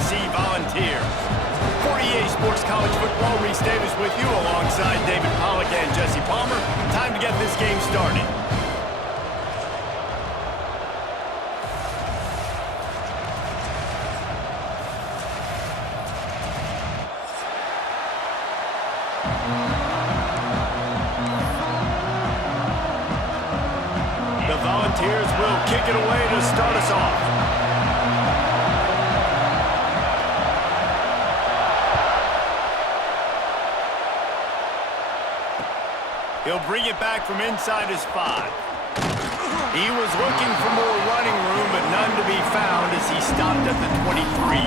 Tennessee Volunteers. 48 Sports College Football, Reese Davis with you alongside David Pollack and Jesse Palmer. Time to get this game started. The Volunteers will kick it away to start us off. He'll bring it back from inside his 5. He was looking for more running room, but none to be found as he stopped at the 23.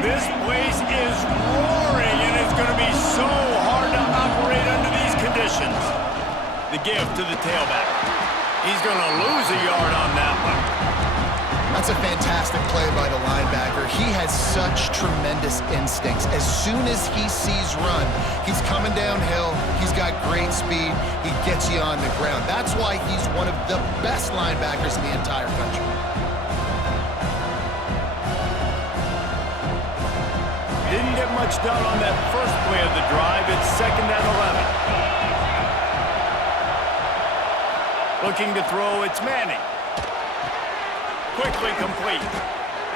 This place is roaring, and it's going to be so hard to operate under these conditions. The give to the tailback. He's going to lose a yard on that one. That's a fantastic play by the linebacker. He has such tremendous instincts. As soon as he sees run, he's coming downhill. He's got great speed. He gets you on the ground. That's why he's one of the best linebackers in the entire country. Didn't get much done on that first play of the drive. It's 2nd and 11. Looking to throw, it's Manning. Quickly complete.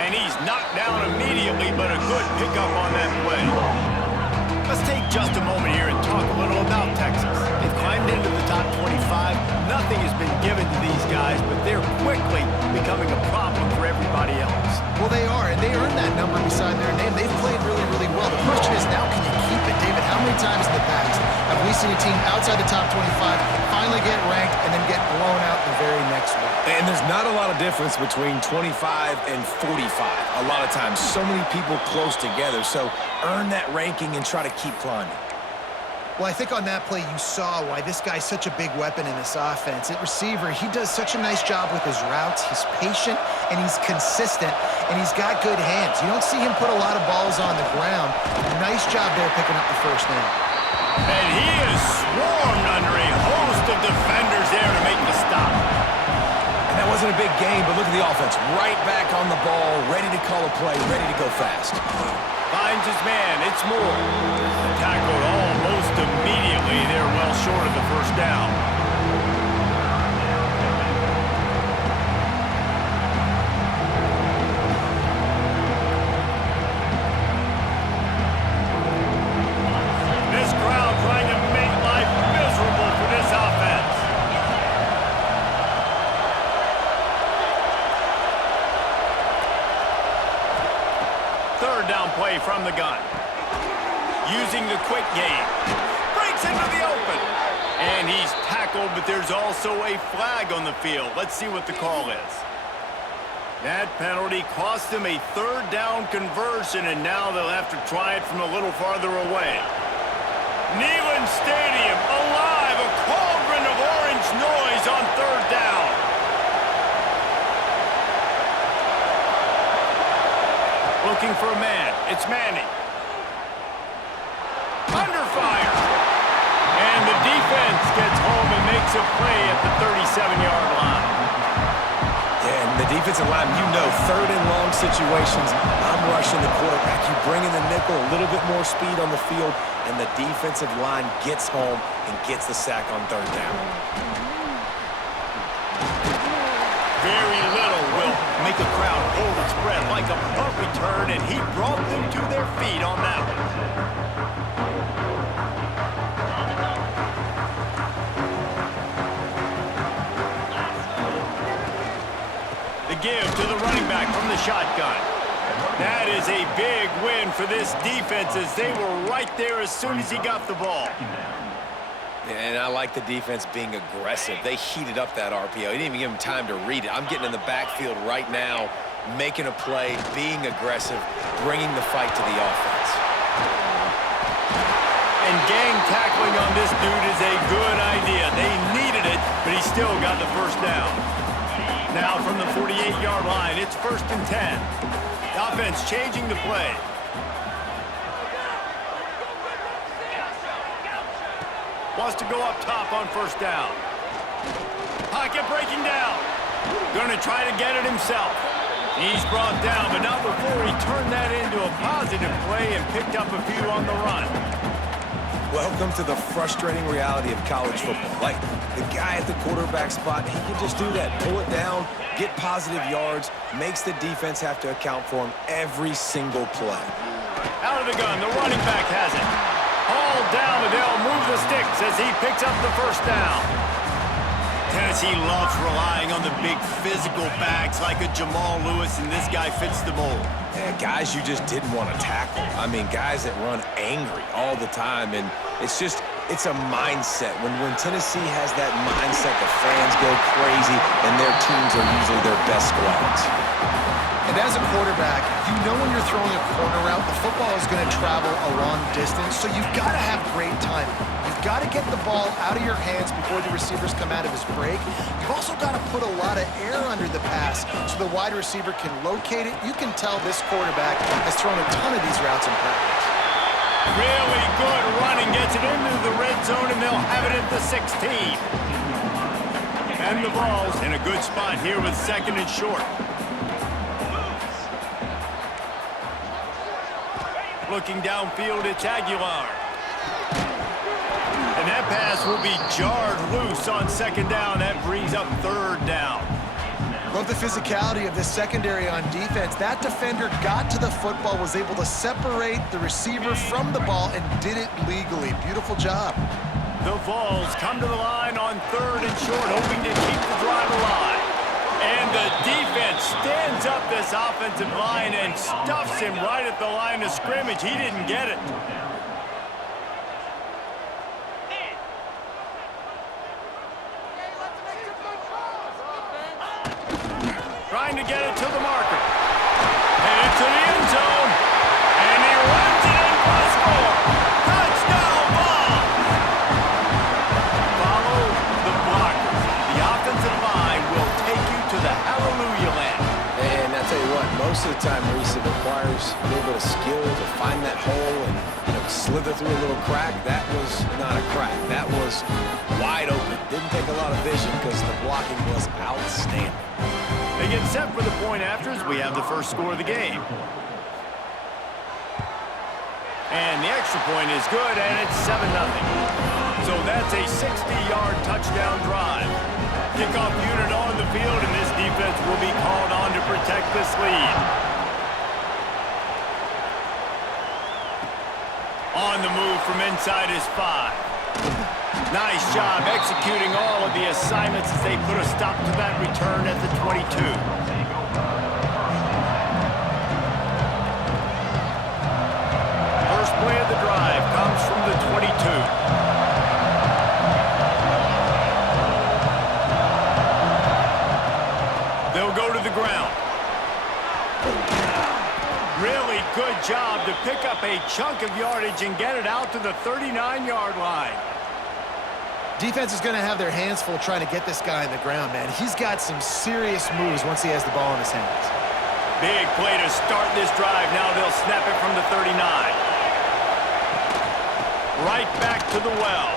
And he's knocked down immediately, but a good pickup on that play. Let's take just a moment here and talk a little about Texas. They've climbed into the top 25. Nothing has been given to these guys, but they're quickly becoming a problem for everybody else. Well, they are, and they earned that number beside their name. They've played really, really well. The question is now, can you keep it, David? How many times in the past have we seen a team outside the top 25 finally get ranked and then get blown out the very next week? And there's not a lot of difference between 25 and 45. A lot of times, so many people close together. So earn that ranking and try to keep climbing. Well, I think on that play you saw why this guy's such a big weapon in this offense. At receiver, he does such a nice job with his routes. He's patient, and he's consistent, and he's got good hands. You don't see him put a lot of balls on the ground. Nice job there picking up the first down. And he is swarmed under a host of defenders there to make the stop. And that wasn't a big gain, but look at the offense. Right back on the ball, ready to call a play, ready to go fast. Finds his man, it's Moore. Tackled almost immediately. They're well short of the first down. This crowd trying to make life miserable for this offense. Third down play from the gun. Using the quick game. Breaks into the open. And he's tackled, but there's also a flag on the field. Let's see what the call is. That penalty cost him a 3rd down conversion, and now they'll have to try it from a little farther away. Neyland Stadium alive. A cauldron of orange noise on 3rd down. Looking for a man. It's Manning. Under fire. And the defense gets home and makes a play at the 37-yard line. Yeah, and the defensive line, you know, 3rd and long situations, I'm rushing the quarterback. You bring in the nickel, a little bit more speed on the field, and the defensive line gets home and gets the sack on 3rd down. Very little will make a crowd hold its breath like a punt return, and he brought them to their feet on that one. The give to the running back from the shotgun. That is a big win for this defense as they were right there as soon as he got the ball. And I like the defense being aggressive. They heated up that RPO. He didn't even give him time to read it. I'm getting in the backfield right now, making a play, being aggressive, bringing the fight to the offense. And gang tackling on this dude is a good idea. They needed it, but he still got the first down. Now from the 48-yard line, it's 1st and 10. The offense changing the play. Wants to go up top on 1st down. Pocket breaking down. Going to try to get it himself. He's brought down, but not before he turned that into a positive play and picked up a few on the run. Welcome to the frustrating reality of college football. Like, the guy at the quarterback spot, he can just do that. Pull it down, get positive yards, makes the defense have to account for him every single play. Out of the gun, the running back has it. Hauled down, but they'll move the sticks as he picks up the 1st down. Tennessee loves relying on the big physical backs like a Jamal Lewis, and this guy fits the mold. Yeah, guys you just didn't want to tackle. I mean, guys that run angry all the time, and it's a mindset. When Tennessee has that mindset, the fans go crazy, and their teams are usually their best squads. And as a quarterback, you know when you're throwing a corner route, the football is going to travel a long distance, so you've got to have great timing. You've got to get the ball out of your hands before the receivers come out of his break. You've also got to put a lot of air under the pass so the wide receiver can locate it. You can tell this quarterback has thrown a ton of these routes in practice. Really good running, gets it into the red zone, and they'll have it at the 16. And the ball's in a good spot here with 2nd and short. Looking downfield, it's Aguilar. And that pass will be jarred loose on 2nd down. That brings up 3rd down. Love the physicality of this secondary on defense. That defender got to the football, was able to separate the receiver from the ball, and did it legally. Beautiful job. The Vols come to the line on 3rd and short, hoping to keep the drive alive. And the defense stands up this offensive line and stuffs him right at the line of scrimmage. He didn't get it. Trying to get it to the marker. Headed to the end zone. And he runs it in for a score. Touchdown, Vols! Follow the blockers. The offensive line will take you to the hallelujah land. And I tell you what, most of the time, Reese, it requires a little bit of skill to find that hole and slither through a little crack. That was not a crack. That was wide open. Didn't take a lot of vision because the blocking was outstanding. They get set for the point afters. We have the first score of the game. And the extra point is good, and it's 7-0. So that's a 60-yard touchdown drive. Kickoff unit on the field, and this defense will be called on to protect this lead. On the move from inside his 5. Nice job executing all of the assignments as they put a stop to that return at the 22. First play of the drive comes from the 22. They'll go to the ground. Really good job to pick up a chunk of yardage and get it out to the 39-yard line. Defense is going to have their hands full trying to get this guy on the ground, man. He's got some serious moves once he has the ball in his hands. Big play to start this drive. Now they'll snap it from the 39. Right back to the well.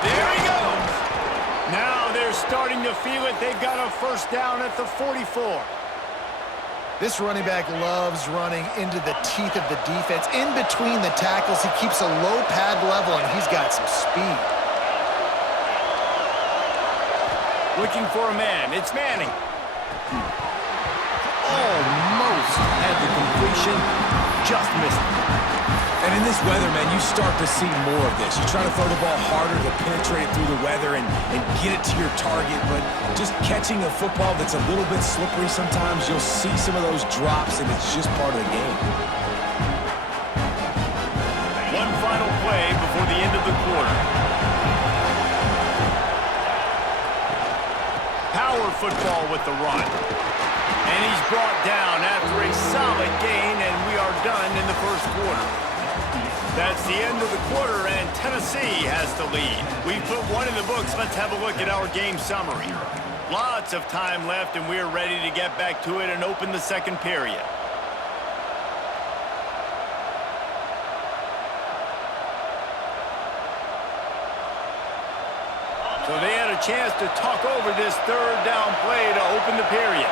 There he goes. Now they're starting to feel it. They've got a 1st down at the 44. This running back loves running into the teeth of the defense. In between the tackles, he keeps a low pad level, and he's got some speed. Looking for a man. It's Manning. Almost had the completion. Just missed it. And in this weather, man, you start to see more of this. You try to throw the ball harder to penetrate it through the weather and get it to your target, but just catching a football that's a little bit slippery sometimes, you'll see some of those drops, and it's just part of the game. One final play before the end of the quarter. Power football with the run. And he's brought down after a solid gain, and we are done in the first quarter. That's the end of the quarter, and Tennessee has the lead. We've put one in the books. Let's have a look at our game summary. Lots of time left, and we're ready to get back to it and open the second period. So they had a chance to talk over this third down play to open the period.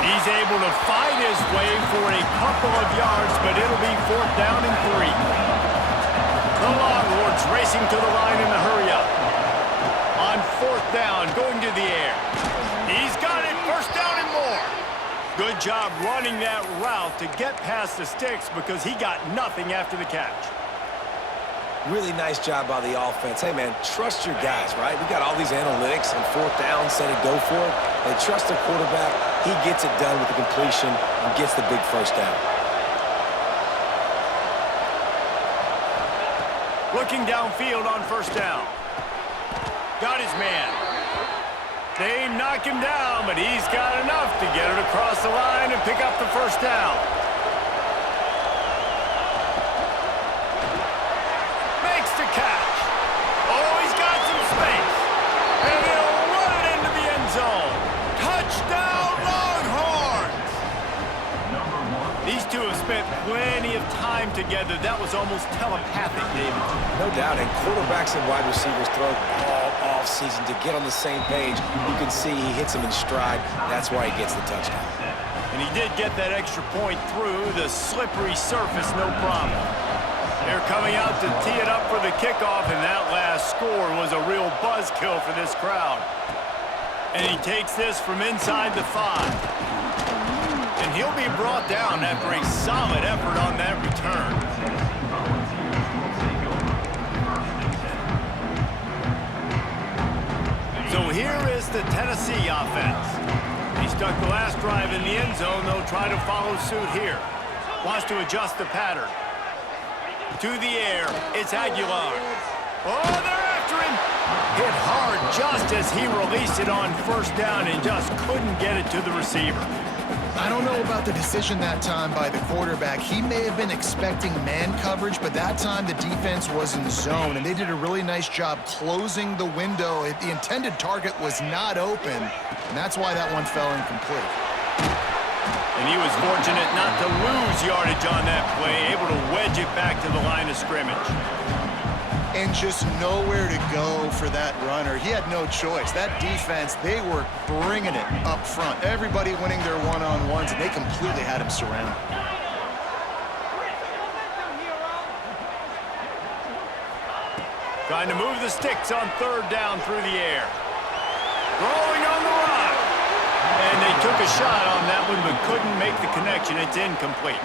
He's able to fight his way for a couple of yards, but it'll be fourth down and 3. The Longhorns racing to the line in the hurry-up. On fourth down, going to the air. He's got it, first down and more. Good job running that route to get past the sticks because he got nothing after the catch. Really nice job by the offense. Hey, man, trust your guys, right? We got all these analytics and fourth down, said it, go for it. They trust their quarterback. He gets it done with the completion and gets the big first down. Looking downfield on first down. Got his man. They knock him down, but he's got enough to get it across the line and pick up the first down. Makes the catch. Oh, he's got some space. And he'll run it into the end zone. Touchdown, Longhorns! These two have spent plenty of time together. That was almost telepathic, David. No doubt, and quarterbacks and wide receivers throw all off-season to get on the same page. You can see he hits them in stride. That's why he gets the touchdown. And he did get that extra point through the slippery surface, no problem. They're coming out to tee it up for the kickoff, and that last score was a real buzzkill for this crowd. And he takes this from inside the 5. And he'll be brought down after a solid effort on that return. So here is the Tennessee offense. He stuck the last drive in the end zone. They'll try to follow suit here. Wants to adjust the pattern. To the air, it's Aguilar. Oh, they're after him. Hit hard just as he released it on first down and just couldn't get it to the receiver. I don't know about the decision that time by the quarterback. He may have been expecting man coverage, but that time the defense was in zone, and they did a really nice job closing the window. The intended target was not open, and that's why that one fell incomplete. And he was fortunate not to lose yardage on that play, able to wedge it back to the line of scrimmage. And just nowhere to go for that runner. He had no choice. That defense, they were bringing it up front. Everybody winning their one-on-ones, and they completely had him surrounded. Trying to move the sticks on third down through the air. Throwing on the run. And they took a shot on that one, but couldn't make the connection. It's incomplete.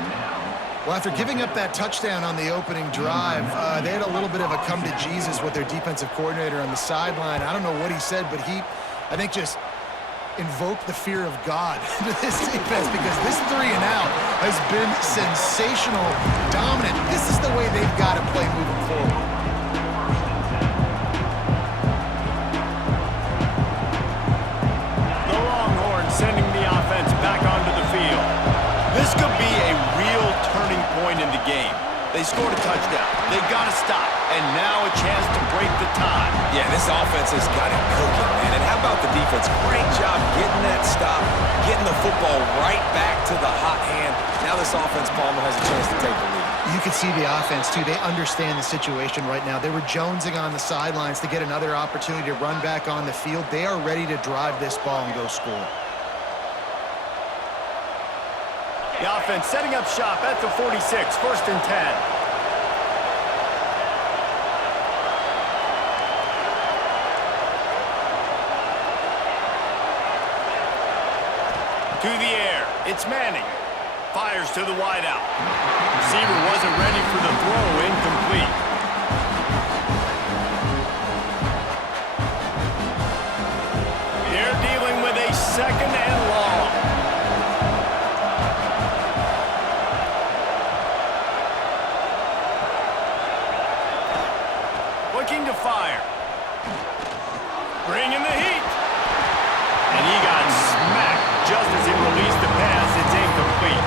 Well, after giving up that touchdown on the opening drive, they had a little bit of a come-to-Jesus with their defensive coordinator on the sideline. I don't know what he said, but he, I think, just invoked the fear of God into this defense because this 3 and out has been sensational, dominant. This is the way they've got to play moving forward. The Longhorns sending the offense back onto the field. This could be a real turning point in the game. They scored a touchdown. They got to stop. And now a chance to break the tie. Yeah, this offense has got it cooking, man. And how about the defense? Great job getting that stop, getting the football right back to the hot hand. Now this offense, Palmer, has a chance to take the lead. You can see the offense, too. They understand the situation right now. They were jonesing on the sidelines to get another opportunity to run back on the field. They are ready to drive this ball and go score. The offense setting up shop at the 46, first and 10. To the air, it's Manning. Fires to the wideout. Receiver wasn't ready for the throw, incomplete. They're dealing with a second and long. Looking to fire. Bringing the heat. And he got smacked just as he released the pass complete.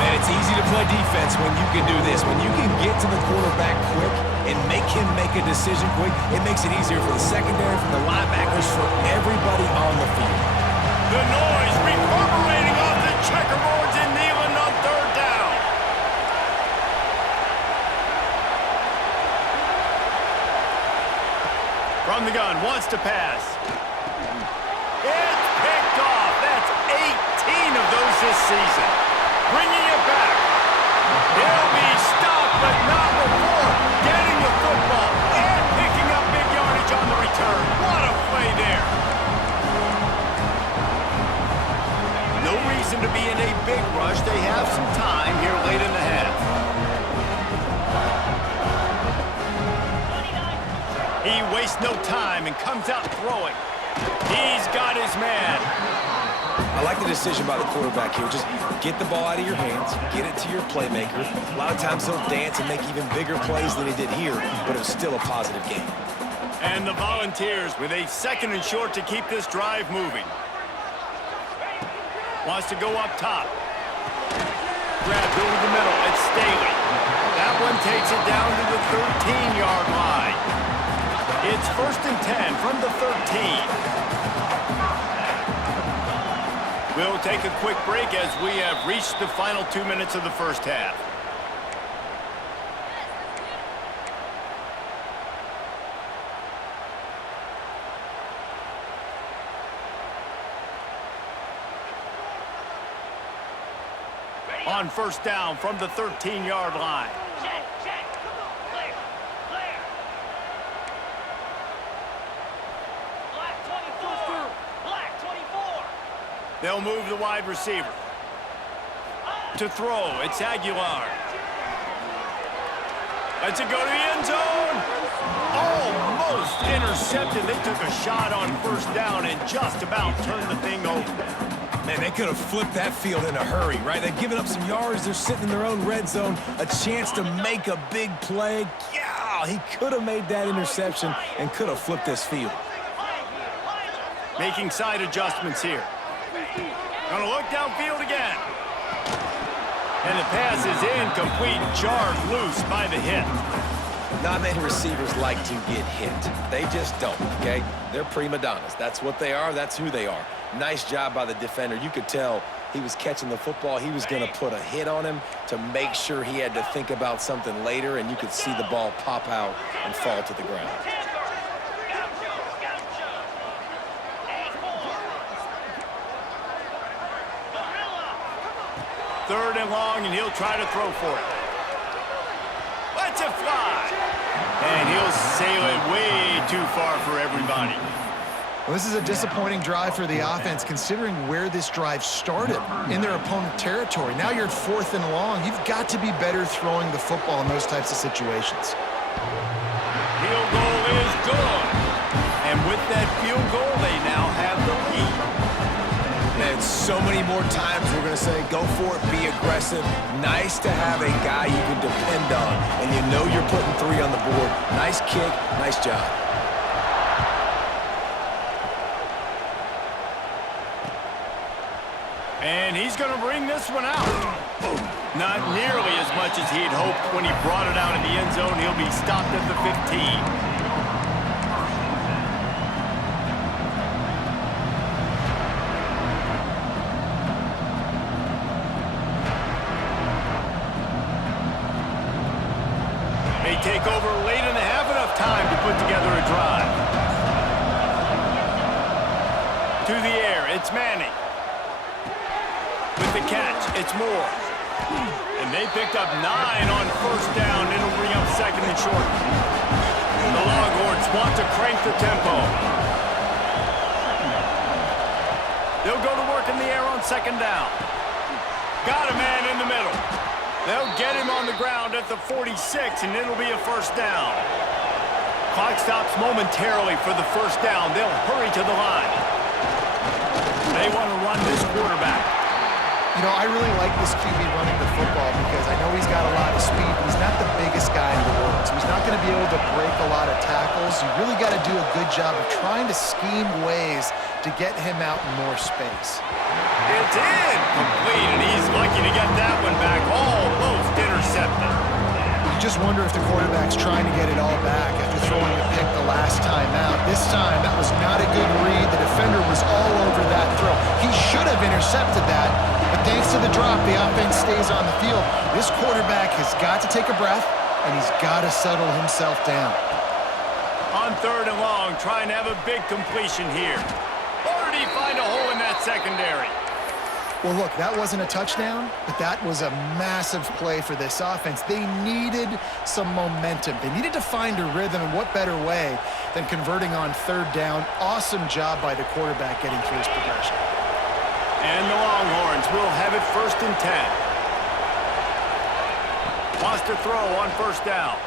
Man, it's easy to play defense when you can do this. When you can get to the quarterback quick and make him make a decision quick, it makes it easier for the secondary, for the linebackers, for everybody on the field. The noise reverberating off the checkerboards in Neyland on third down. From the gun, wants to pass. It's picked off. That's 18 of those this season. Bringing it back. He'll be stopped, but not before getting the football and picking up big yardage on the return. What a play there. No reason to be in a big rush. They have some time here late in the half. He wastes no time and comes out throwing. He's got his man. I like the decision by the quarterback here. Just get the ball out of your hands, get it to your playmaker. A lot of times he'll dance and make even bigger plays than he did here, but it was still a positive game. And the Volunteers with a 2nd and short to keep this drive moving. Wants to go up top. Grabbed over the middle. It's Staley. That one takes it down to the 13-yard line. It's 1st and 10 from the 13. We'll take a quick break as we have reached the final 2 minutes of the first half. On 1st down from the 13-yard line. They'll move the wide receiver. To throw, it's Aguilar. Lets it go to the end zone. Almost intercepted. They took a shot on 1st down and just about turned the thing over. Man, they could have flipped that field in a hurry, right? They've given up some yards. They're sitting in their own red zone. A chance to make a big play. Yeah, he could have made that interception and could have flipped this field. Making side adjustments here. Gonna look downfield again. And the pass is incomplete, jarred loose by the hit. Not many receivers like to get hit. They just don't, okay? They're prima donnas. That's what they are. That's who they are. Nice job by the defender. You could tell he was catching the football. He was going to put a hit on him to make sure he had to think about something later, and you could see the ball pop out and fall to the ground. Third and long, and he'll try to throw for it. Lets it fly. And he'll sail it way too far for everybody. Well, this is a disappointing drive for the offense, considering where this drive started in their opponent territory. Now you're at 4th and long. You've got to be better throwing the football in those types of situations. Field goal is good. And with that field goal, they now have the lead. And so many more times we're going to say, go for it, be aggressive. Nice to have a guy you can depend on, and you know you're putting 3 on the board. Nice kick, nice job. And he's going to bring this one out. Not nearly as much as he'd hoped when he brought it out in the end zone. He'll be stopped at the 15. Take over late in the half, enough time to put together a drive. To the air, it's Manning. With the catch, it's Moore. And they picked up 9 on 1st down. It'll bring up 2nd and short. The Longhorns want to crank the tempo. They'll go to work in the air on 2nd down. Got a man in the middle. They'll get him on the ground at the 46, and it'll be a 1st down. Clock stops momentarily for the 1st down. They'll hurry to the line. They want to run this quarterback. You know, I really like this QB running the football because I know he's got a lot of speed, but he's not the biggest guy in the world. So he's not going to be able to break a lot of tackles. You really got to do a good job of trying to scheme ways to get him out in more space. It's incomplete, and he's lucky to get that one back. Almost intercepted. You just wonder if the quarterback's trying to get it all back after throwing a pick the last time out. This time, that was not a good read. The defender was all over that throw. He should have intercepted that, but thanks to the drop, the offense stays on the field. This quarterback has got to take a breath, and he's got to settle himself down. On 3rd and long, trying to have a big completion here. Or did he find a hole in that secondary? Well, look, that wasn't a touchdown, but that was a massive play for this offense. They needed some momentum. They needed to find a rhythm, and what better way than converting on 3rd down. Awesome job by the quarterback getting through his progression. And the Longhorns will have it 1st and 10. Wants to throw on 1st down.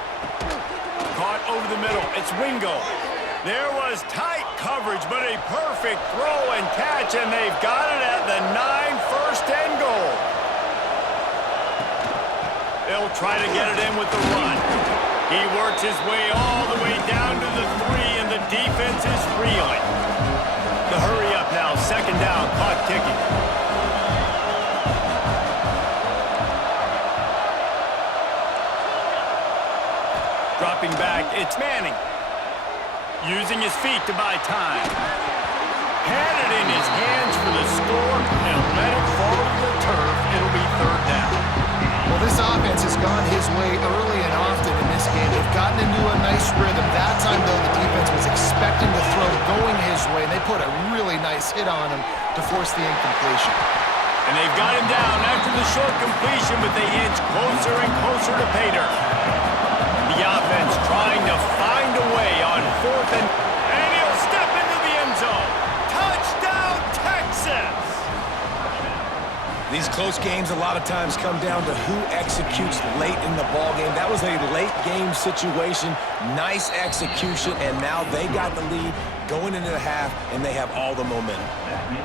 Caught over the middle. It's Wingo. There was tight coverage, but a perfect throw and catch, and they've got it at the 9, 1st and goal. They'll try to get it in with the run. He works his way all the way down to the 3, and the defense is reeling. The hurry up now, 2nd down, clock ticking. Dropping back, it's Manning. Using his feet to buy time. Had it in his hands for the score and let it fall to the turf. It'll be 3rd down. Well, this offense has gone his way early and often in this game. They've gotten into a nice rhythm. That time, though, the defense was expecting the throw going his way, and they put a really nice hit on him to force the incompletion. And they've got him down after the short completion, but they inch closer and closer to pay dirt. The offense trying to find a way on 4th and he'll step into the end zone. Touchdown, Texas! These close games a lot of times come down to who executes late in the ball game. That was a late game situation. Nice execution, and now they got the lead going into the half, and they have all the momentum.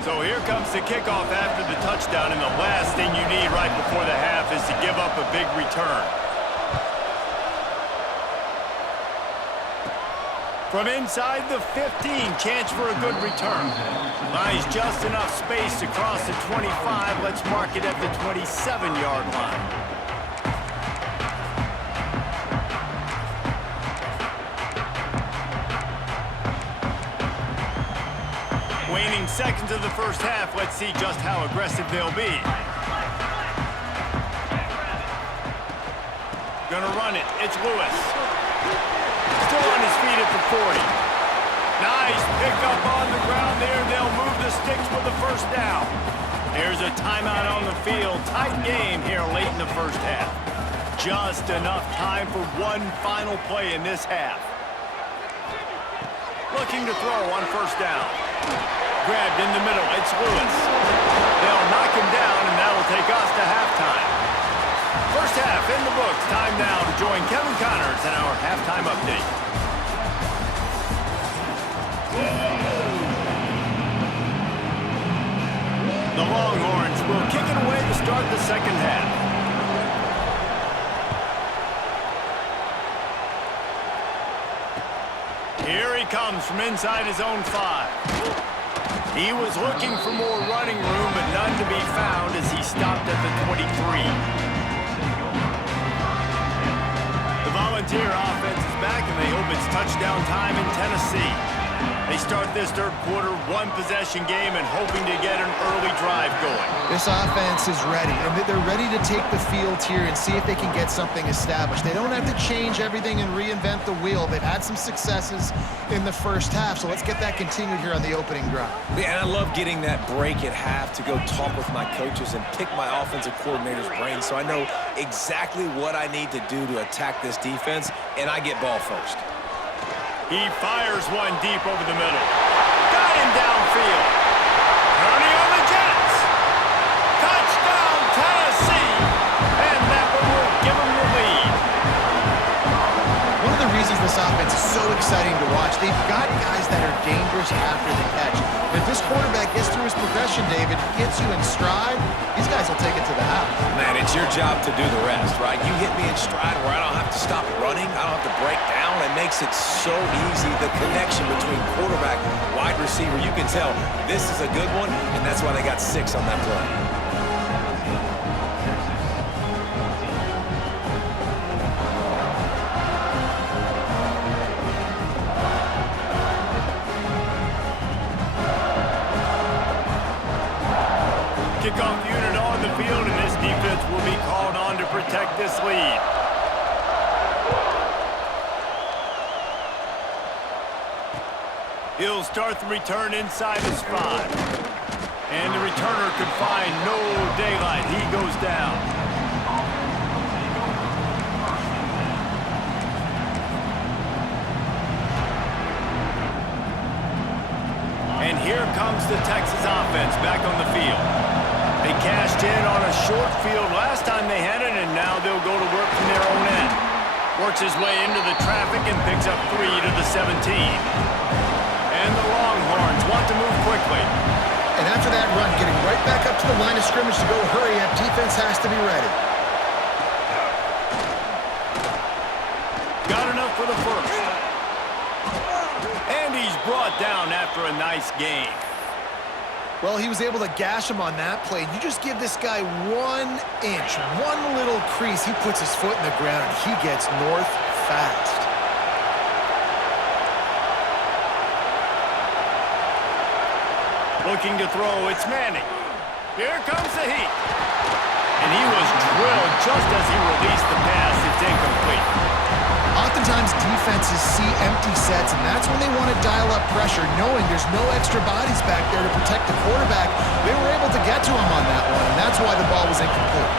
So here comes the kickoff after the touchdown, and the last thing you need right before the half is to give up a big return. From inside the 15, chance for a good return. Buys just enough space to cross the 25. Let's mark it at the 27-yard line. Waning seconds of the 1st half. Let's see just how aggressive they'll be. Gonna run it. It's Lewis. Still on his feet at the 40. Nice pickup on the ground there. They'll move the sticks with the 1st down. Here's a timeout on the field. Tight game here late in the 1st half. Just enough time for one final play in this half. Looking to throw on 1st down. Grabbed in the middle. It's Lewis. They'll knock him down, and that'll take us to halftime. 1st half in the books. Time now to join Kevin Connors in our halftime update. The Longhorns will kick it away to start the 2nd half. Here he comes from inside his own 5. He was looking for more running room, but none to be found as he stopped at the 23. The Volunteer offense is back, and they hope it's touchdown time in Tennessee. They start this 3rd quarter one-possession game and hoping to get an early drive going. This offense is ready, and they're ready to take the field here and see if they can get something established. They don't have to change everything and reinvent the wheel. They've had some successes in the 1st half, so let's get that continued here on the opening drive. Yeah, and I love getting that break at half to go talk with my coaches and pick my offensive coordinator's brain so I know exactly what I need to do to attack this defense, and I get ball first. He fires one deep over the middle. Got him downfield. Turning on the Jets. Touchdown, Tennessee. And that one will give him the lead. One of the reasons this offense is so exciting to watch, they've got guys that are dangerous after the catch. But if this quarterback gets through his progression, David, gets you in stride, these guys will take it to the house. Man, it's your job to do the rest, right? You hit me in stride where I don't have to stop running. I don't have to break down. It makes it so easy. The connection between quarterback, wide receiver, you can tell this is a good one, and that's why they got 6 on that play. Kickoff unit on the field, and this defense will be called on to protect this lead. He'll start the return inside his 5. And the returner can find no daylight. He goes down. And here comes the Texas offense back on the field. They cashed in on a short field last time they had it, and now they'll go to work from their own end. Works his way into the traffic and picks up 3 to the 17. And the Longhorns want to move quickly. And after that run, getting right back up to the line of scrimmage to go hurry up, defense has to be ready. Got enough for the first. And he's brought down after a nice gain. Well, he was able to gash him on that play. You just give this guy 1 inch, one little crease. He puts his foot in the ground, and he gets north fast. Looking to throw, it's Manning. Here comes the heat. And he was drilled just as he released the pass. It's incomplete. Oftentimes, defenses see empty sets, and that's when they want to dial up pressure, knowing there's no extra bodies back there to protect the quarterback. They were able to get to him on that one, and that's why the ball was incomplete.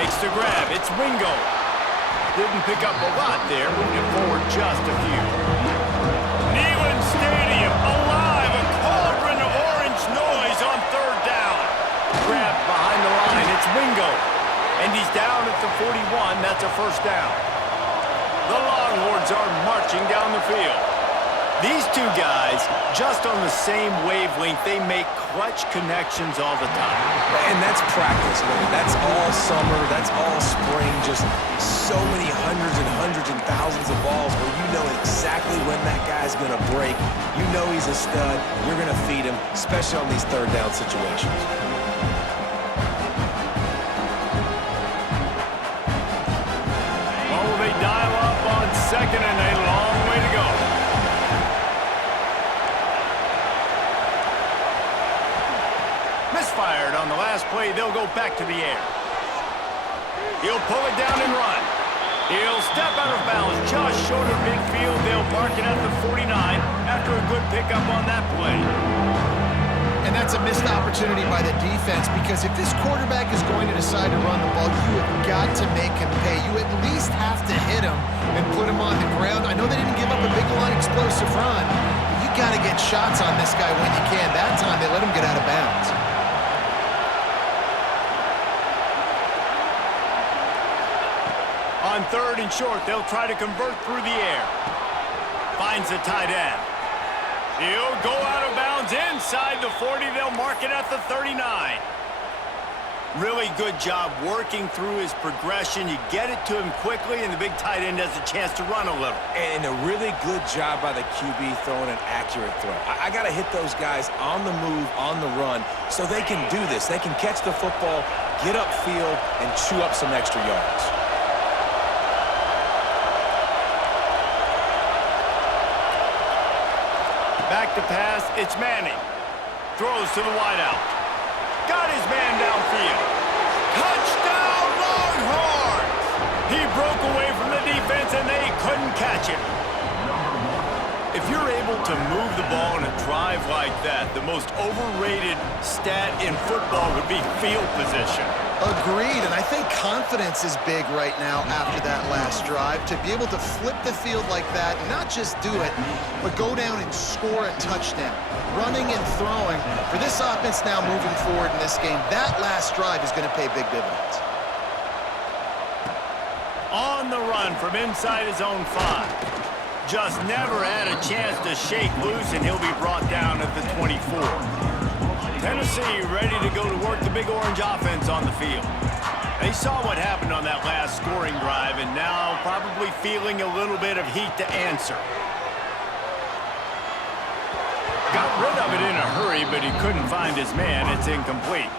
Makes the grab. It's Wingo. Didn't pick up a lot there, moving forward just a few. Neyland Stadium, alive, a cauldron of orange noise on 3rd down. Grabbed behind the line, it's Wingo. And he's down at the 41, that's a 1st down. The Longhorns are marching down the field. These two guys, just on the same wavelength, they make clutch connections all the time. And that's practice, man. That's all summer. That's all spring. Just so many hundreds and thousands of balls where you know exactly when that guy's going to break. You know he's a stud. You're going to feed him, especially on these 3rd down situations. Oh, they dial up on 2nd and a long way to go. Misfired on the last play. They'll go back to the air. He'll pull it down and run. He'll step out of bounds just short of midfield. They'll mark it at the 49 after a good pickup on that play. And that's a missed opportunity by the defense, because if this quarterback is going to decide to run the ball, you have got to make him pay. You at least have to hit him and put him on the ground. I know they didn't give up a big line explosive run, but you got to get shots on this guy when you can. That time they let him get out of bounds. On 3rd and short, they'll try to convert through the air. Finds the tight end. He'll go out of bounds inside the 40. They'll mark it at the 39. Really good job working through his progression. You get it to him quickly, and the big tight end has a chance to run a little. And a really good job by the QB throwing an accurate throw. I got to hit those guys on the move, on the run, so they can do this. They can catch the football, get upfield, and chew up some extra yards. Back to pass, it's Manning. Throws to the wideout. Got his man downfield. Touchdown, Longhorns! He broke away from the defense, and they couldn't catch him. If you're able to move the ball in a drive like that, the most overrated stat in football would be field position. Agreed, and I think confidence is big right now after that last drive. To be able to flip the field like that, not just do it, but go down and score a touchdown. Running and throwing. For this offense now moving forward in this game, that last drive is going to pay big dividends. On the run from inside his own 5. Just never had a chance to shake loose, and he'll be brought down at the 24. Tennessee ready to go to work the Big Orange offense on the field. They saw what happened on that last scoring drive, and now probably feeling a little bit of heat to answer. Got rid of it in a hurry, but he couldn't find his man. It's incomplete.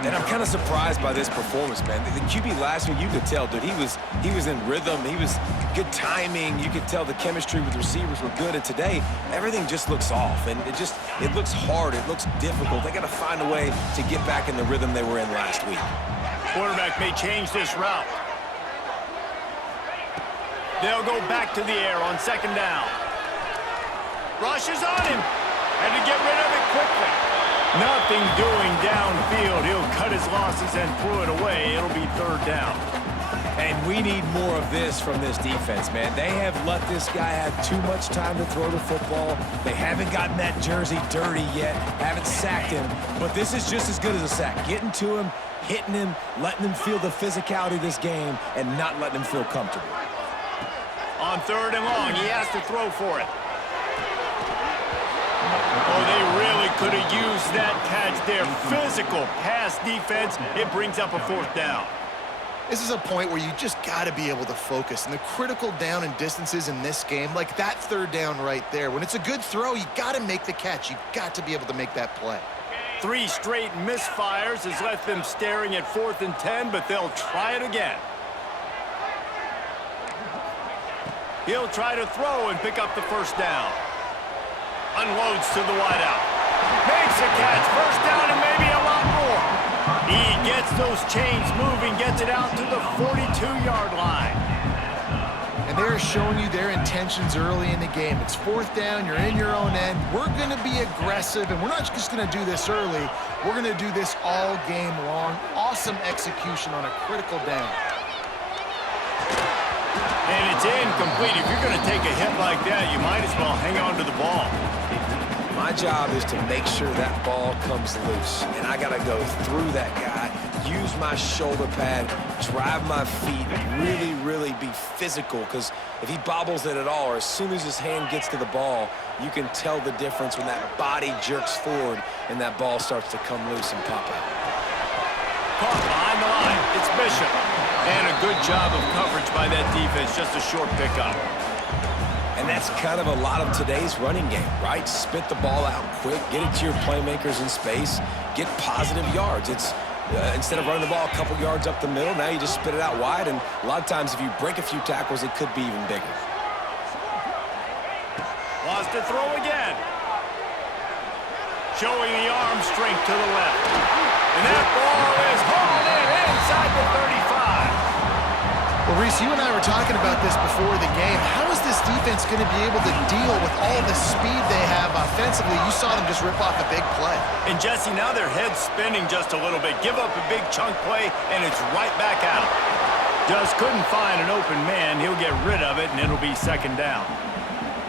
And I'm kind of surprised by this performance, man. The QB last week, you could tell, dude, he was in rhythm. He was good timing. You could tell the chemistry with the receivers were good. And today, everything just looks off. And it looks hard. It looks difficult. They got to find a way to get back in the rhythm they were in last week. Quarterback may change this route. They'll go back to the air on 2nd down. Rush is on him. Had to get rid of it quickly. Nothing doing downfield. He'll cut his losses and throw it away. It'll be 3rd down. And we need more of this from this defense, man. They have let this guy have too much time to throw the football. They haven't gotten that jersey dirty yet, haven't sacked him. But this is just as good as a sack. Getting to him, hitting him, letting him feel the physicality of this game, and not letting him feel comfortable. On 3rd and long, he has to throw for it. Oh, they really could have used that catch there. Physical pass defense. It brings up a 4th down. This is a point where you just got to be able to focus. And the critical down and distances in this game, like that 3rd down right there, when it's a good throw, you got to make the catch. You got to be able to make that play. 3 straight misfires has left them staring at 4th and 10, but they'll try it again. He'll try to throw and pick up the 1st down. Unloads to the wideout. Makes a catch. 1st down and maybe a lot more. He gets those chains moving, gets it out to the 42-yard line. And they're showing you their intentions early in the game. It's 4th down. You're in your own end. We're going to be aggressive, and we're not just going to do this early. We're going to do this all game long. Awesome execution on a critical down. And it's incomplete. If you're going to take a hit like that, you might as well hang on to the ball. My job is to make sure that ball comes loose, and I got to go through that guy, use my shoulder pad, drive my feet, really be physical, because if he bobbles it at all, or as soon as his hand gets to the ball, you can tell the difference when that body jerks forward and that ball starts to come loose and pop out. Caught behind the line. It's Bishop. And a good job of coverage by that defense. Just a short pickup. And that's kind of a lot of today's running game, right? Spit the ball out quick, get it to your playmakers in space, get positive yards. It's instead of running the ball a couple yards up the middle, now you just spit it out wide, and a lot of times if you break a few tackles, it could be even bigger. Wants to throw again. Showing the arm strength to the left. And that ball is hauled in inside the 35. Well, Reese, you and I were talking about this before the game. How is this defense going to be able to deal with all the speed they have offensively? You saw them just rip off a big play. And, Jesse, now their head's spinning just a little bit. Give up a big chunk play, and it's right back out. Just couldn't find an open man. He'll get rid of it, and it'll be 2nd down.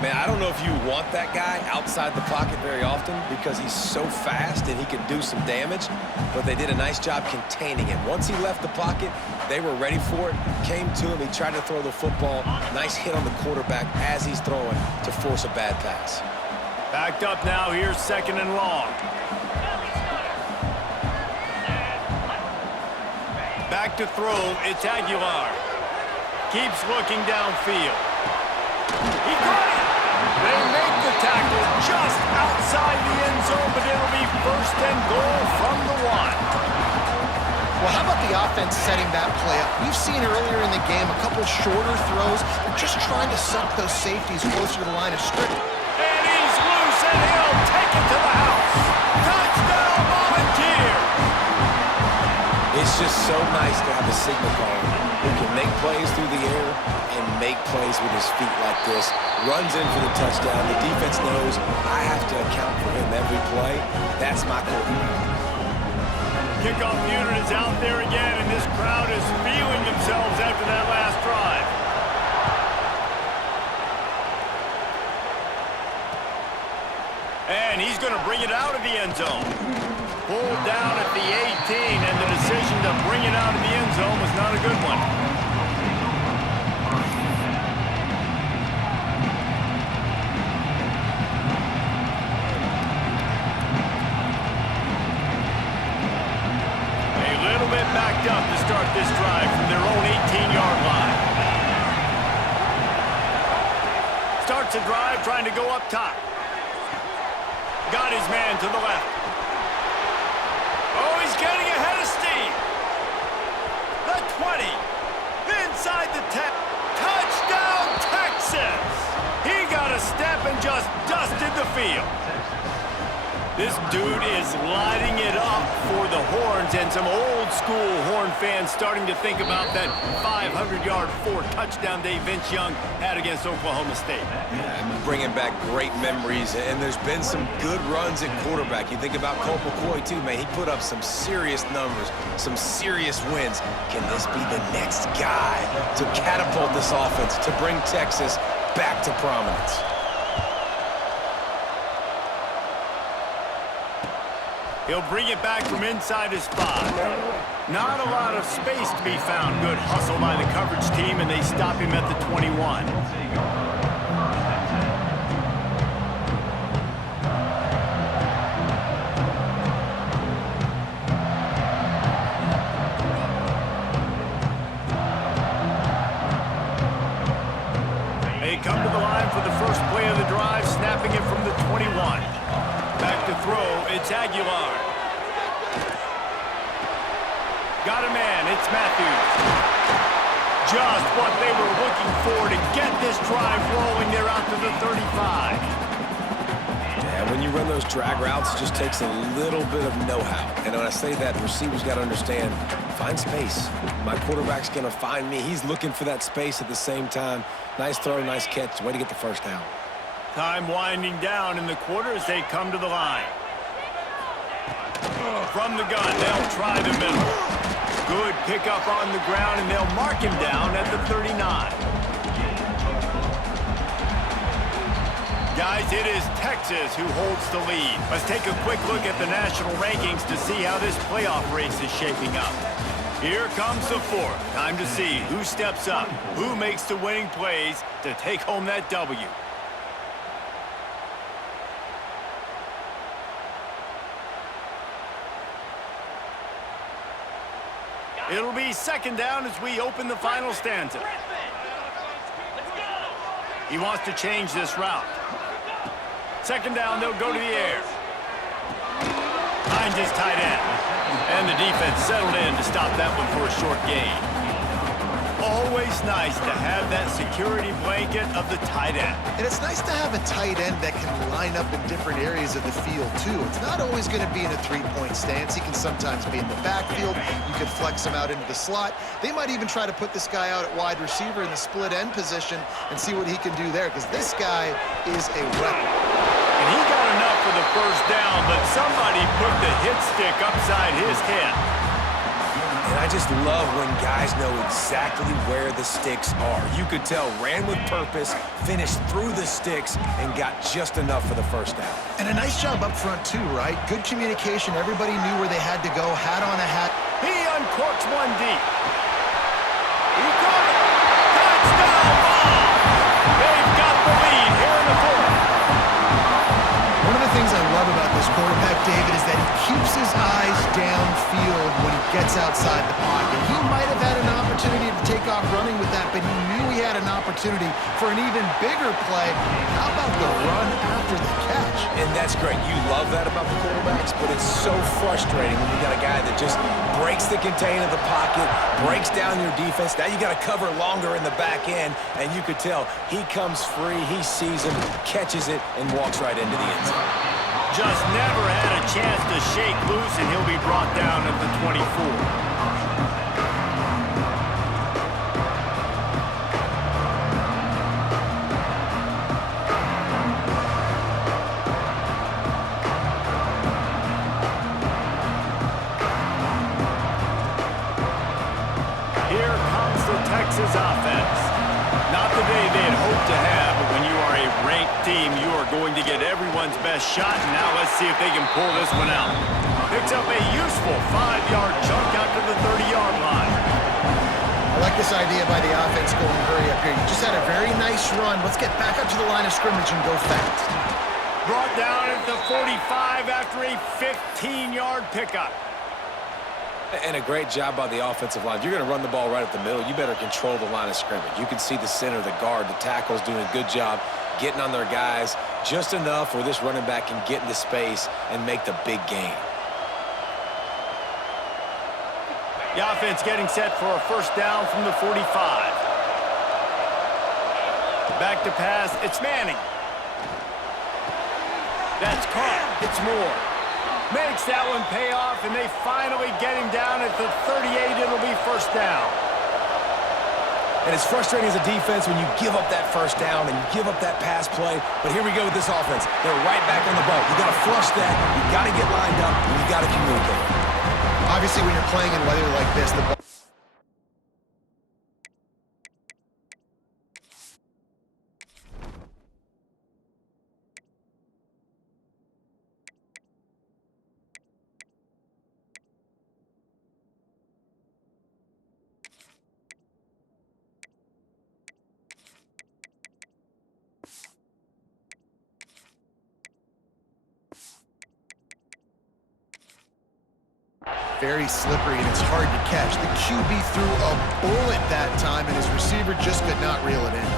Man, I don't know if you want that guy outside the pocket very often because he's so fast and he can do some damage, but they did a nice job containing him. Once he left the pocket, they were ready for it, came to him, he tried to throw the football. Nice hit on the quarterback as he's throwing to force a bad pass. Backed up now, here's 2nd and long. Back to throw, it's Aguilar. Keeps looking downfield. He got it! They make the tackle just outside the end zone, but it'll be 1st and goal from the 1. Well, how about the offense setting that play up? We've seen earlier in the game a couple shorter throws. They're just trying to suck those safeties closer to the line of scrimmage. And he's loose, and he'll take it to the house. Touchdown, Volunteers! It's just so nice to have a signal caller who can make plays through the air and make plays with his feet like this. Runs in for the touchdown. The defense knows I have to account for him every play. That's my quarterback. Kickoff unit is out there again, and this crowd is feeling themselves after that last drive. And he's going to bring it out of the end zone. Pulled down at the 18, and the decision to bring it out of the end zone was not a good one. starts a drive trying to go up top. Got his man to the left. Oh, he's getting ahead of steam. The 20. Inside the 10. Touchdown, Texas! He got a step and just dusted the field. This dude is lighting it up for the Horns, and some old-school Horn fans starting to think about that 500-yard, 4-touchdown day Vince Young had against Oklahoma State. Yeah, bringing back great memories, and there's been some good runs at quarterback. You think about Colt McCoy, too, man. He put up some serious numbers, some serious wins. Can this be the next guy to catapult this offense, to bring Texas back to prominence? He'll bring it back from inside his 5. Not a lot of space to be found. Good hustle by the coverage team, and they stop him at the 21. They come to the line for the first play of the drive, snapping it from the 21. Back to throw, it's Aguilar. Got a man, it's Matthews. Just what they were looking for to get this drive rolling. They're out to the 35. Yeah, when you run those drag routes, it just takes a little bit of know-how. And when I say that, the receivers got to understand, find space. My quarterback's going to find me. He's looking for that space at the same time. Nice throw, nice catch. Way to get the first down. Time winding down in the quarter as they come to the line. From the gun, they'll try the middle. Good pickup on the ground, and they'll mark him down at the 39. Guys, it is Texas who holds the lead. Let's take a quick look at the national rankings to see how this playoff race is shaping up. Here comes the 4th. Time to see who steps up, who makes the winning plays to take home that W. It'll be second down as we open the final stanza. He wants to change this route. Second down, they'll go to the air. Finds his tight end. And the defense settled in to stop that one for a short gain. Always nice to have that security blanket of the tight end. And it's nice to have a tight end that can line up in different areas of the field, too. It's not always going to be in a three-point stance. He can sometimes be in the backfield. You could flex him out into the slot. They might even try to put this guy out at wide receiver in the split end position and see what he can do there, because this guy is a weapon. And he got enough for the first down, but somebody put the hit stick upside his head. And I just love when guys know exactly where the sticks are. You could tell, ran with purpose, finished through the sticks, and got just enough for the first down. And a nice job up front, too, right? Good communication. Everybody knew where they had to go. Hat on a hat. He uncorks one deep. He caught it. Touchdown ball. They've got the lead here in the 4th. One of the things I love about this quarterback, David, is that he keeps his eyes downfield when he gets outside the pocket. He might have had an opportunity to take off running with that, but he knew he had an opportunity for an even bigger play. How about the run after the catch? And that's great. You love that about the quarterbacks, but it's so frustrating when you got a guy that just breaks the contain of the pocket, breaks down your defense. Now you got to cover longer in the back end, and you could tell he comes free, he sees him, catches it, and walks right into the end zone. Just never had a chance to shake loose, and he'll be brought down at the 24. Here comes the Texas offense. Not the day they had hoped to have, but when you are a ranked team, you are going to get everyone's best shot, and now let's see if they can pull this one out. Picks up a useful 5-yard chunk out to the 30-yard line. I like this idea by the offense going hurry up here. You just had a very nice run. Let's get back up to the line of scrimmage and go fast. Brought down at the 45 after a 15-yard pickup. And a great job by the offensive line. If you're going to run the ball right up the middle, you better control the line of scrimmage. You can see the center, the guard, the tackle's doing a good job getting on their guys just enough where this running back can get into space and make the big gain. The offense getting set for a first down from the 45. Back to pass, it's Manning. That's caught, it's Moore. Makes that one pay off, and they finally get him down at the 38. It'll be first down. And it's frustrating as a defense when you give up that first down and you give up that pass play. But here we go with this offense. They're right back on the ball. You got to flush that. You got to get lined up, and you got to communicate. Obviously, when you're playing in weather like this, the ball... very slippery, and it's hard to catch. The QB threw a bullet that time, and his receiver just could not reel it in.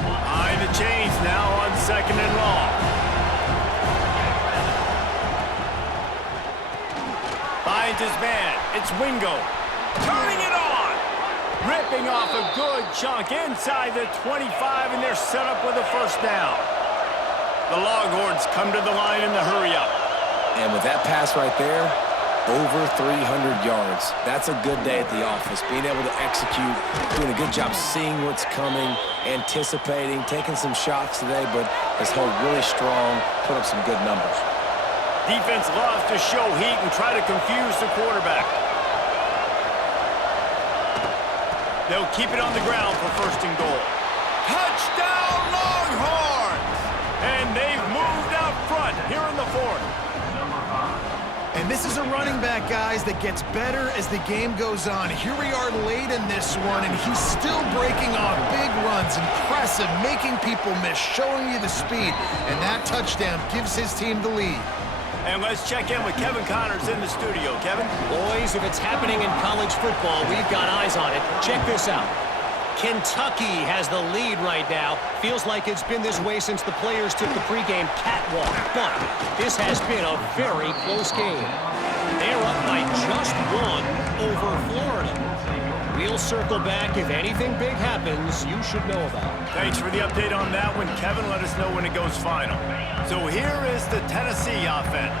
Behind the chains now on second and long. Finds his man. It's Wingo. Turning it on. Ripping off a good chunk inside the 25, and they're set up with a first down. The Longhorns come to the line in the hurry-up. And with that pass right there, over 300 yards. That's a good day at the office. Being able to execute, doing a good job seeing what's coming, anticipating, taking some shots today, but has held really strong, put up some good numbers. Defense loves to show heat and try to confuse the quarterback. They'll keep it on the ground for first and goal. Touchdown, Longhorns! And they've moved out front here in the fourth. And this is a running back, guys, that gets better as the game goes on. Here we are late in this one, and he's still breaking off big runs. Impressive, making people miss, showing you the speed. And that touchdown gives his team the lead. And let's check in with Kevin Connors in the studio. Kevin? Boys, if it's happening in college football, we've got eyes on it. Check this out. Kentucky has the lead right now. Feels like it's been this way since the players took the pregame catwalk. But this has been a very close game. They're up by just one over Florida. We'll circle back. If anything big happens, you should know about it. Thanks for the update on that one, Kevin. Let us know when it goes final. So here is the Tennessee offense.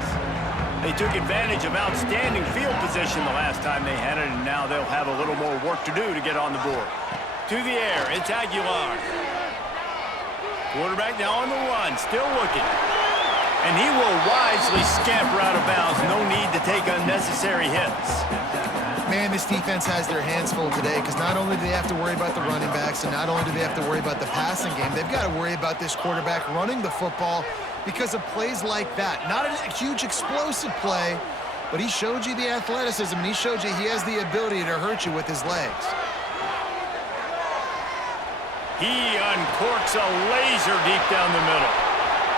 They took advantage of outstanding field position the last time they had it, and now they'll have a little more work to do to get on the board. To the air, it's Aguilar. Quarterback now on the run, still looking. And he will wisely scamper out of bounds. No need to take unnecessary hits. Man, this defense has their hands full today because not only do they have to worry about the running backs and not only do they have to worry about the passing game, they've got to worry about this quarterback running the football because of plays like that. Not a huge explosive play, but he showed you the athleticism, and he showed you he has the ability to hurt you with his legs. He uncorks a laser deep down the middle.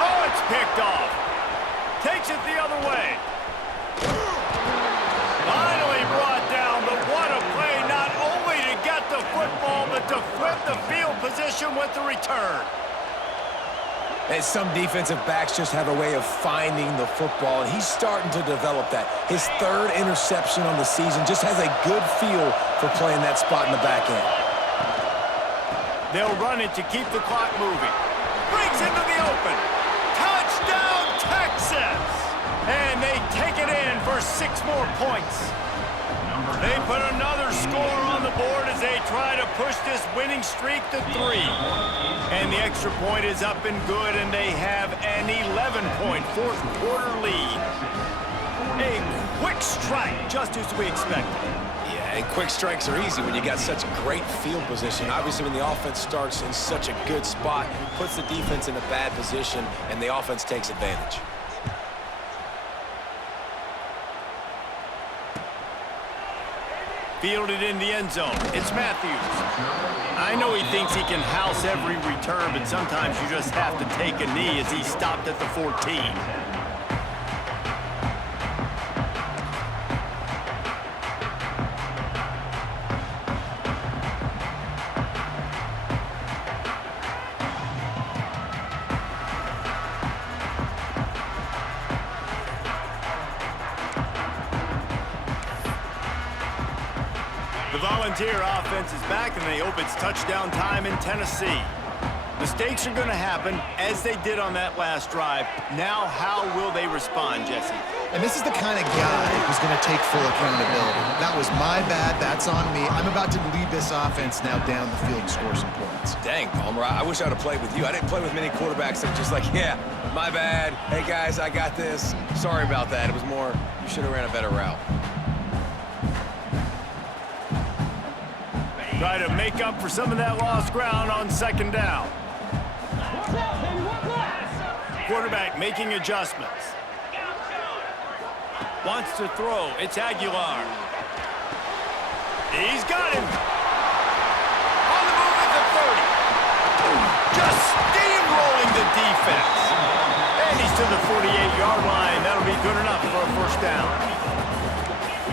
Oh, it's picked off. Takes it the other way. Finally brought down, but what a play, not only to get the football, but to flip the field position with the return. And some defensive backs just have a way of finding the football, and he's starting to develop that. His third interception on the season just has a good feel for playing that spot in the back end. They'll run it to keep the clock moving. Breaks into the open. Touchdown, Texas! And they take it in for 6 more points. They put another score on the board as they try to push this winning streak to 3. And the extra point is up and good, and they have an 11-point fourth-quarter lead. A quick strike, just as we expected. Yeah, and quick strikes are easy when you got such great field position. Obviously, when the offense starts in such a good spot, puts the defense in a bad position, and the offense takes advantage. Fielded in the end zone. It's Matthews. I know he thinks he can house every return, but sometimes you just have to take a knee as he stopped at the 14. Volunteer offense is back, and they hope it's touchdown time in Tennessee. Mistakes are going to happen, as they did on that last drive. Now, how will they respond, Jesse? And this is the kind of guy who's going to take full accountability. That was my bad. That's on me. I'm about to lead this offense now down the field and score some points. Dang, Palmer, I wish I would have played with you. I didn't play with many quarterbacks that were just like, yeah, my bad. Hey, guys, I got this. Sorry about that. It was more, you should have ran a better route. Try to make up for some of that lost ground on second down. Quarterback making adjustments. Wants to throw. It's Aguilar. He's got him. On the move at the 30. Just steamrolling the defense. And he's to the 48-yard line. That'll be good enough for a first down.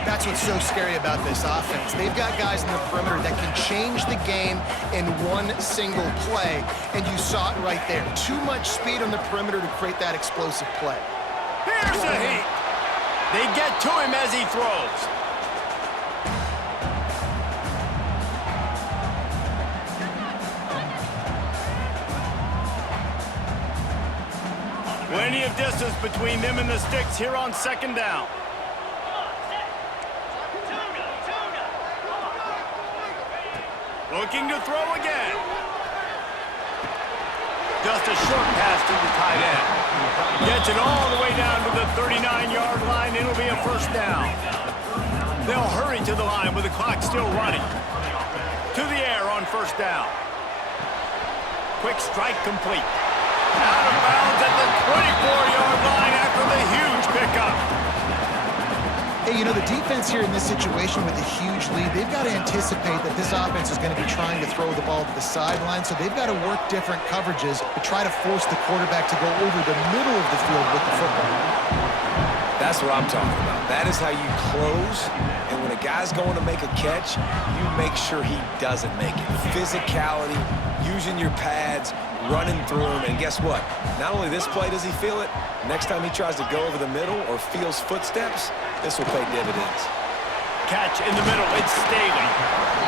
That's what's so scary about this offense. They've got guys in the perimeter that can change the game in one single play, and you saw it right there. Too much speed on the perimeter to create that explosive play. Here's a heat. They get to him as he throws. Plenty of distance between them and the sticks here on second down. Looking to throw again. Just a short pass to the tight end. Gets it all the way down to the 39-yard line. It'll be a first down. They'll hurry to the line with the clock still running. To the air on first down. Quick strike complete. Out of bounds at the 24-yard line after the huge pickup. Hey, you know, the defense here in this situation with a huge lead, they've got to anticipate that this offense is going to be trying to throw the ball to the sideline, so they've got to work different coverages to try to force the quarterback to go over the middle of the field with the football. That's what I'm talking about. That is how you close, and when a guy's going to make a catch, you make sure he doesn't make it. Physicality, using your pads, running through him, and guess what? Not only this play does he feel it, next time he tries to go over the middle or feels footsteps, this will pay dividends. Catch in the middle, it's Staley.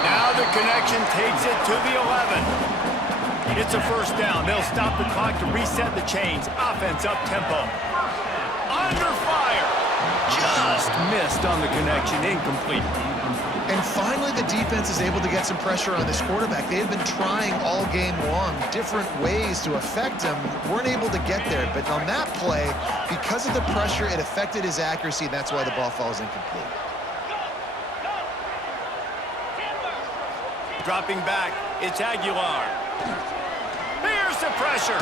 Now the connection takes it to the 11. It's a first down. They'll stop the clock to reset the chains. Offense up tempo. Under fire. Just missed on the connection, incomplete. And finally, the defense is able to get some pressure on this quarterback. They have been trying all game long different ways to affect him. Weren't able to get there, but on that play, because of the pressure, it affected his accuracy, and that's why the ball falls incomplete. Dropping back, it's Aguilar. Here's the pressure.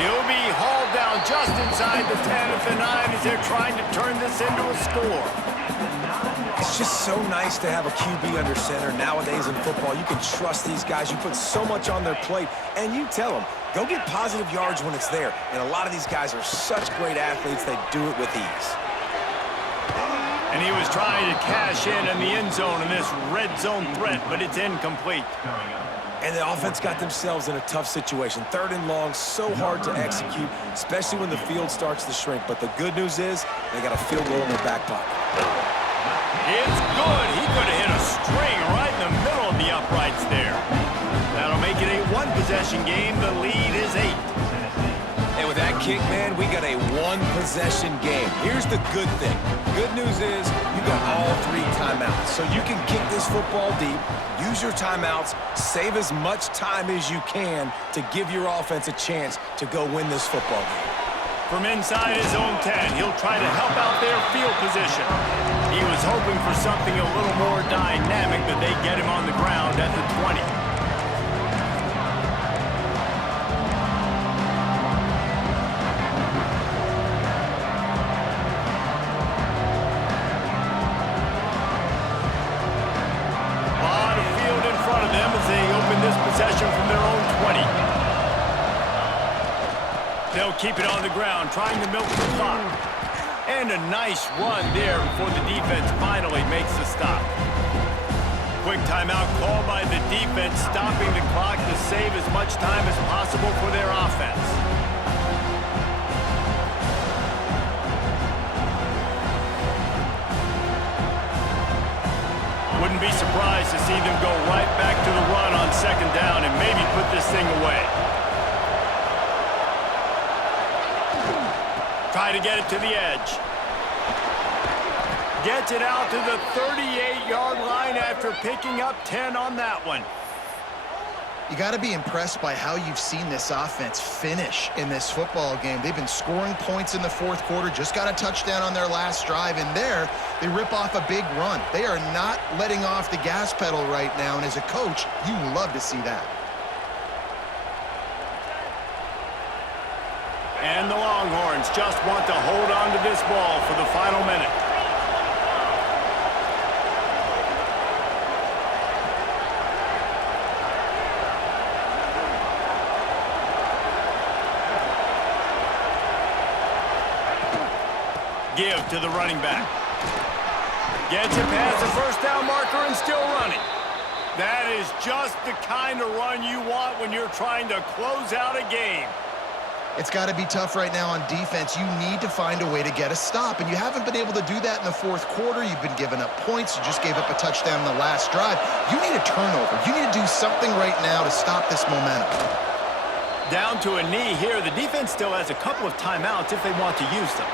He'll be hauled down just inside the 10 at the 9 as they're trying to turn this into a score. It's just so nice to have a QB under center. Nowadays in football, you can trust these guys. You put so much on their plate, and you tell them, go get positive yards when it's there. And a lot of these guys are such great athletes, they do it with ease. And he was trying to cash in the end zone in this red zone threat, but it's incomplete. And the offense got themselves in a tough situation. Third and long, so hard to execute, especially when the field starts to shrink. But the good news is they got a field goal in their back pocket. It's good. He could have hit a string right in the middle of the uprights there. That'll make it a one-possession game. The lead is 8. And with that kick, man, we got a one-possession game. Here's the good thing. Good news is you got all 3 timeouts. So you can kick this football deep, use your timeouts, save as much time as you can to give your offense a chance to go win this football game. From inside his own 10, he'll try to help out their field position. He was hoping for something a little more dynamic, but they get him on the ground at the 20. Lot of field in front of them as they open this possession from their own 20. They'll keep it on the ground, trying to milk the clock. And a nice run there before the defense finally makes the stop. Quick timeout called by the defense, stopping the clock to save as much time as possible for their offense. Wouldn't be surprised to see them go right back to the run on second down and maybe put this thing away. Try to get it to the edge. Gets it out to the 38-yard line after picking up 10 on that one. You got to be impressed by how you've seen this offense finish in this football game. They've been scoring points in the fourth quarter, just got a touchdown on their last drive, and there they rip off a big run. They are not letting off the gas pedal right now, and as a coach, you love to see that. And the Longhorns just want to hold on to this ball for the final minute. Give to the running back. Gets it past the first down marker and still running. That is just the kind of run you want when you're trying to close out a game. It's got to be tough right now on defense. You need to find a way to get a stop, and you haven't been able to do that in the fourth quarter. You've been giving up points. You just gave up a touchdown in the last drive. You need a turnover. You need to do something right now to stop this momentum. Down to a knee here. The defense still has a couple of timeouts if they want to use them.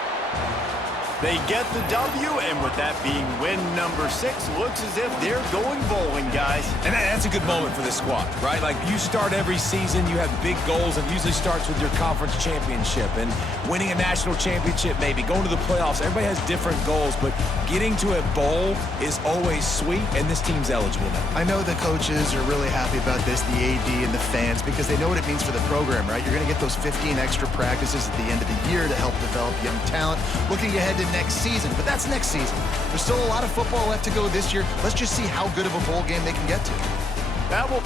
They get the W, and with that being win number 6, looks as if they're going bowling, guys. And that's a good moment for this squad, right? Like, you start every season, you have big goals, and it usually starts with your conference championship and winning a national championship, maybe going to the playoffs. Everybody has different goals, but getting to a bowl is always sweet, and this team's eligible now. I know the coaches are really happy about this, the AD and the fans, because they know what it means for the program, right? You're going to get those 15 extra practices at the end of the year to help develop young talent. Looking ahead to next season, but that's next season. There's still a lot of football left to go this year. Let's just see how good of a bowl game they can get to. That will